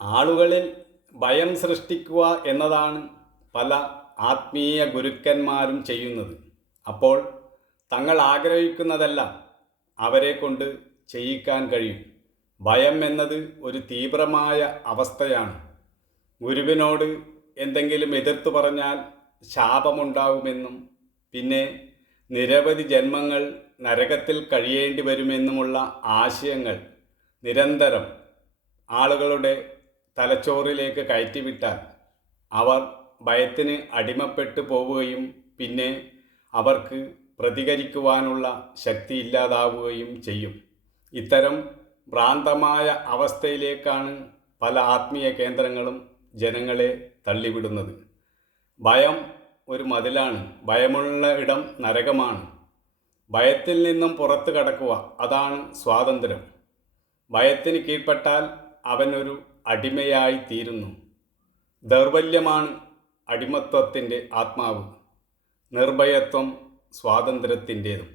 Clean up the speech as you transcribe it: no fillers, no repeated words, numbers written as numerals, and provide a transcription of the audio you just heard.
ആളുകളിൽ ഭയം സൃഷ്ടിക്കുക എന്നതാണ് പല ആത്മീയ ഗുരുക്കന്മാരും ചെയ്യുന്നത്. അപ്പോൾ തങ്ങൾ ആഗ്രഹിക്കുന്നതെല്ലാം അവരെ കൊണ്ട് ചെയ്യിക്കാൻ കഴിയും. ഭയം എന്നത് ഒരു തീവ്രമായ അവസ്ഥയാണ്. ഗുരുവിനോട് എന്തെങ്കിലും എതിർത്തു പറഞ്ഞാൽ ശാപമുണ്ടാകുമെന്നും പിന്നെ നിരവധി ജന്മങ്ങൾ നരകത്തിൽ കഴിയേണ്ടി വരുമെന്നുമുള്ള ആശയങ്ങൾ നിരന്തരം ആളുകളുടെ തലച്ചോറിലേക്ക് കയറ്റിവിട്ടാൽ അവർ ഭയത്തിന് അടിമപ്പെട്ടു പോവുകയും പിന്നെ അവർക്ക് പ്രതികരിക്കുവാനുള്ള ശക്തി ഇല്ലാതാവുകയും ചെയ്യും. ഇത്തരം ഭ്രാന്തമായ അവസ്ഥയിലേക്കാണ് പല ആത്മീയ കേന്ദ്രങ്ങളും ജനങ്ങളെ തള്ളിവിടുന്നത്. ഭയം ഒരു മതിലാണ്. ഭയമുള്ള ഇടം നരകമാണ്. ഭയത്തിൽ നിന്നും പുറത്തു കടക്കുക, അതാണ് സ്വാതന്ത്ര്യം. ഭയത്തിന് കീഴ്പ്പെട്ടാൽ അവനൊരു അടിമയായി തീരുന്നു. ദൗർബല്യമാണ് അടിമത്വത്തിൻ്റെ ആത്മാവ്. നിർഭയത്വം സ്വാതന്ത്ര്യത്തിൻ്റേതും.